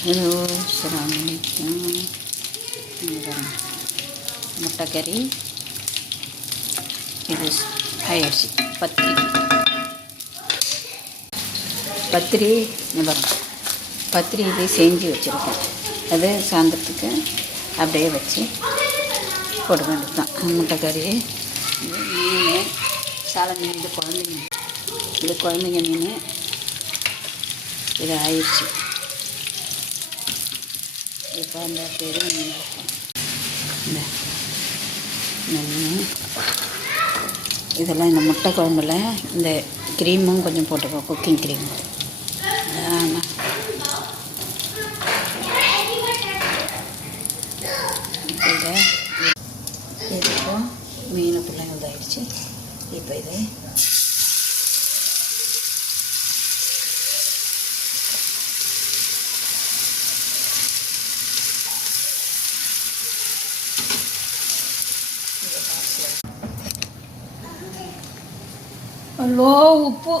Hello, அஸ்ஸலாமு அலைக்கும். முட்டைக்கறி இது ஆயிடுச்சு. பத்திரி பத்திரி இது செஞ்சு வச்சுருக்கேன். அது சாயந்தரத்துக்கு அப்படியே வச்சு போட வேண்டியது தான். முட்டைக்கறி, மீன், சாலை மீன், இது குழந்தைங்க மீன். இது ஆயிடுச்சு. இப்போ அந்த பெரிய மீன் இருக்கும். இந்த மீன் இதெல்லாம் இந்த முட்டை குழம்புல இந்த க்ரீமும் கொஞ்சம் போட்டுக்கோ, குக்கிங் க்ரீம். ஆமாம், இதை இப்போ மீன் பிள்ளைங்க இதாகிடுச்சு. இப்போ இதை ஹலோ, உப்பு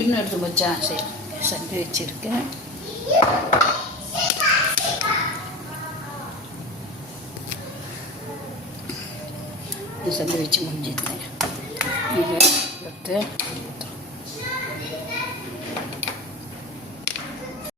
இன்னும் எடுத்து வச்சா சரி செஞ்சு வச்சுருக்கேன். இது செஞ்சு வச்சு முடிஞ்சிருந்தேன். இதை எடுத்து